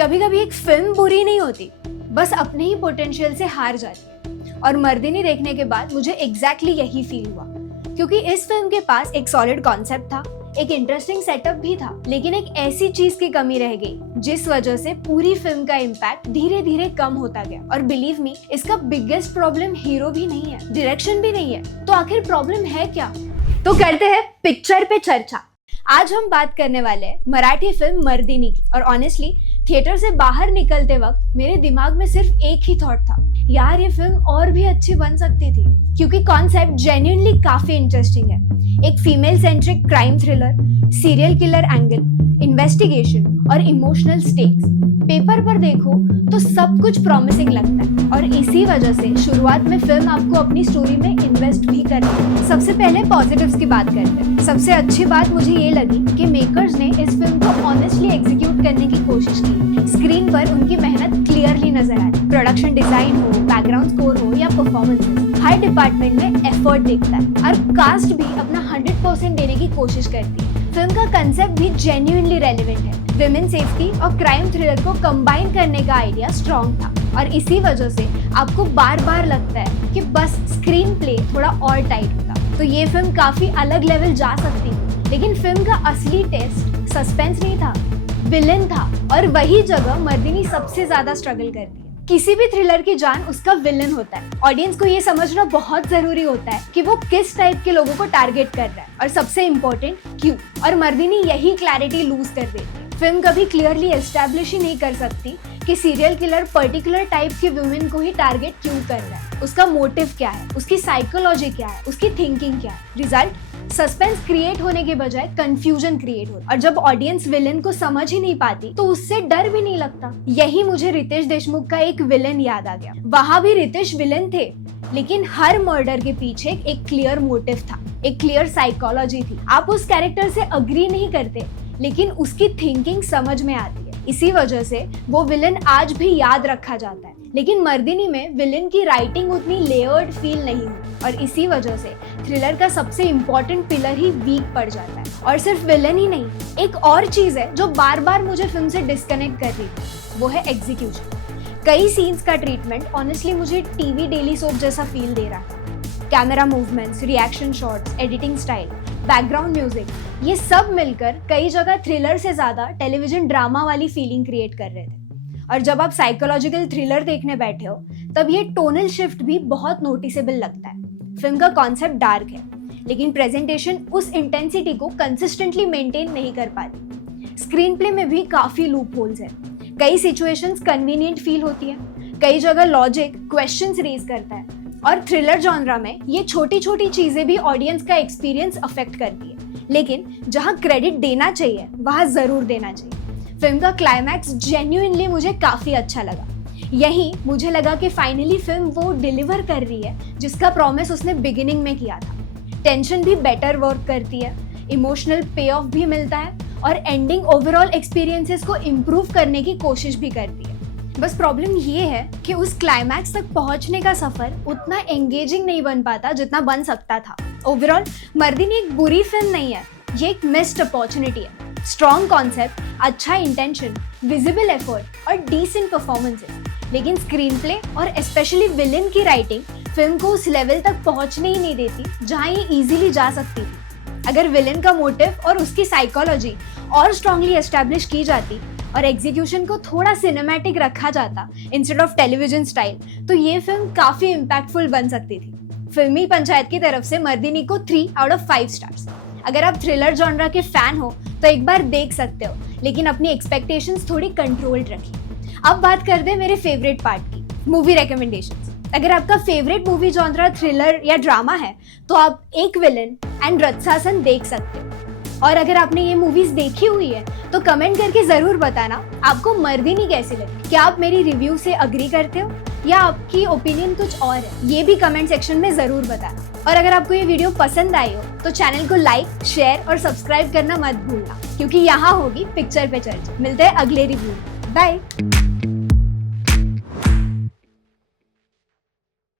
कभी कभी एक फिल्म बुरी नहीं होती, बस अपने ही पोटेंशियल से हार जाती है। और मर्दिनी देखने के बाद मुझे एग्जैक्टली यही फील हुआ, क्योंकि इस फिल्म के पास एक सॉलिड कॉन्सेप्ट था, एक इंटरेस्टिंग सेटअप भी था, लेकिन एक ऐसी चीज की कमी रह गई जिस वजह से पूरी फिल्म का इम्पैक्ट धीरे धीरे कम होता गया। और बिलीव मी, इसका बिगेस्ट प्रॉब्लम हीरो भी नहीं है, डायरेक्शन भी नहीं है, तो आखिर प्रॉब्लम है क्या? तो करते हैं पिक्चर पे चर्चा। आज हम बात करने वाले हैं मराठी फिल्म मर्दिनी की। और ऑनेस्टली थिएटर से बाहर निकलते वक्त मेरे दिमाग में सिर्फ एक ही थॉट था, यार ये फिल्म और भी अच्छी बन सकती थी, क्योंकि कॉन्सेप्ट जेन्युइनली काफी इंटरेस्टिंग है। एक female centric crime thriller, serial killer angle, investigation और इमोशनल स्टेक्स। पेपर पर देखो तो सब कुछ प्रॉमिसिंग लगता है, और इसी वजह से शुरुआत में फिल्म आपको अपनी स्टोरी में इन्वेस्ट भी करती है। सबसे पहले पॉजिटिव्स की बात करते हैं। सबसे अच्छी बात मुझे ये लगी कि मेकर्स ने इस फिल्म को ऑनेस्टली एग्जीक्यूट करने की कोशिश की। स्क्रीन पर उनकी मेहनत क्लियरली नजर आ रही। प्रोडक्शन डिजाइन हो, बैकग्राउंड स्कोर हो या परफॉर्मेंस, हर डिपार्टमेंट में एफर्ट दिखता है, और कास्ट भी अपना 100% देने की कोशिश करती है। फिल्म का कंसेप्ट भी जेन्युइनली रेलेवेंट है। विमेन सेफ्टी और क्राइम थ्रिलर को कंबाइन करने का आइडिया स्ट्रॉन्ग था, और इसी वजह से आपको बार बार लगता है कि बस स्क्रीन प्ले थोड़ा और टाइट होता तो ये फिल्म काफी अलग लेवल जा सकती थी। लेकिन फिल्म का असली टेस्ट सस्पेंस नहीं था, विलेन था, और वही जगह मर्दिनी सबसे ज्यादा स्ट्रगल करती है। किसी भी थ्रिलर की जान उसका विलेन होता है। ऑडियंस को ये समझना बहुत जरूरी होता है कि वो किस टाइप के लोगों को टारगेट कर रहा है, और सबसे इम्पोर्टेंट क्यों। और मर्दिनी यही क्लैरिटी लूज कर देती है। फिल्म कभी क्लियरली एस्टैब्लिश ही नहीं कर सकती कि सीरियल किलर पर्टिकुलर टाइप की वुमेन को ही टारगेट क्यों कर रहा है, उसका मोटिव क्या है, उसकी साइकोलॉजी क्या है, उसकी थिंकिंग क्या है। रिजल्ट सस्पेंस क्रिएट होने के बजाय कंफ्यूजन क्रिएट होता है, और जब ऑडियंस विलेन को समझ ही नहीं पाती तो उससे डर भी नहीं लगता। यही मुझे रितेश देशमुख का एक विलेन याद आ गया। वहां भी रितेश विलेन थे, लेकिन हर मर्डर के पीछे एक क्लियर मोटिव था, एक क्लियर साइकोलॉजी थी। आप उस कैरेक्टर से अग्री नहीं करते, लेकिन उसकी थिंकिंग समझ में आती है। इसी वजह से वो विलेन आज भी याद रखा जाता है। लेकिन मर्दिनी में विलेन की राइटिंग उतनी लेयर्ड फील नहीं हुई, और इसी वजह से थ्रिलर का सबसे इम्पोर्टेंट पिलर ही वीक पड़ जाता है। और सिर्फ विलेन ही नहीं, एक और चीज है जो बार बार मुझे फिल्म से डिस्कनेक्ट कर रही थी, वो है एग्जीक्यूशन। कई सीन्स का ट्रीटमेंट ऑनेस्टली मुझे टीवी डेली सोप जैसा फील दे रहा था। Camera movements, reaction shots, editing style, background music, ये सब मिलकर कई जगह थ्रिलर से ज्यादा टेलीविजन ड्रामा वाली फीलिंग क्रिएट कर रहे थे। और जब आप साइकोलॉजिकल थ्रिलर देखने बैठे हो तब ये टोनल शिफ्ट भी बहुत नोटिसेबल लगता है। फिल्म का कॉन्सेप्ट डार्क है, लेकिन प्रेजेंटेशन उस इंटेंसिटी को कंसिस्टेंटली मेंटेन नहीं कर पाती। स्क्रीन प्ले में भी काफी लूप होल्स है। कई सिचुएशंस कन्वीनियंट फील होती है, कई जगह लॉजिक क्वेश्चंस रेज करता है, और थ्रिलर जॉनरा में ये छोटी छोटी चीजें भी ऑडियंस का एक्सपीरियंस अफेक्ट करती है। लेकिन जहां क्रेडिट देना चाहिए वहां जरूर देना चाहिए। फिल्म का क्लाइमैक्स जेन्युइनली मुझे काफी अच्छा लगा। यही मुझे लगा कि फाइनली फिल्म वो डिलीवर कर रही है जिसका प्रॉमिस उसने बिगिनिंग में किया था। टेंशन भी बेटर वर्क करती है, इमोशनल पे ऑफ भी मिलता है, और एंडिंग ओवरऑल एक्सपीरियंसेस को इम्प्रूव करने की कोशिश भी करती है। बस प्रॉब्लम ये है कि उस क्लाइमैक्स तक पहुंचने का सफर उतना एंगेजिंग नहीं बन पाता जितना बन सकता था। ओवरऑल मर्दिनी एक बुरी फिल्म नहीं है, ये एक मिस्ड अपॉर्चुनिटी है। स्ट्रॉन्ग कॉन्सेप्ट, अच्छा इंटेंशन, विजिबल एफर्ट और डिसेंट परफॉर्मेंसेस, लेकिन स्क्रीन प्ले और स्पेशली विलेन की राइटिंग फिल्म को उस लेवल तक पहुंचने ही नहीं देती जहां ये इजीली जा सकती थी। अगर विलेन का मोटिव और उसकी साइकोलॉजी और स्ट्रांगली एस्टैब्लिश की जाती और एग्जीक्यूशन को थोड़ा सिनेमैटिक रखा जाता इंस्टेड ऑफ टेलीविजन स्टाइल, तो ये फिल्म काफी इम्पैक्टफुल बन सकती थी। फिल्मी पंचायत की तरफ से मर्दिनी को 3 आउट ऑफ 5 स्टार्स। अगर आप थ्रिलर जॉनरा के फैन हो तो एक बार देख सकते हो, लेकिन अपनी एक्सपेक्टेशंस थोड़ी कंट्रोल्ड रखिए। अब बात करते हैं मेरे फेवरेट पार्ट की, मूवी रिकमेंडेशंस। अगर आपका फेवरेट मूवी जॉनरा थ्रिलर या ड्रामा है तो आप एक विलन एंड रत्सासन देख सकते हो। और अगर आपने ये मूवीज देखी हुई है तो कमेंट करके जरूर बताना आपको मर्दिनी कैसी लगी। क्या आप मेरी रिव्यू से अग्री करते हो या आपकी ओपिनियन कुछ और है, ये भी कमेंट सेक्शन में जरूर बताना। और अगर आपको ये वीडियो पसंद आई हो तो चैनल को लाइक, शेयर और सब्सक्राइब करना मत भूलना, क्योंकि यहाँ होगी पिक्चर पे चर्चा। मिलते हैं अगले रिव्यू में। बाय।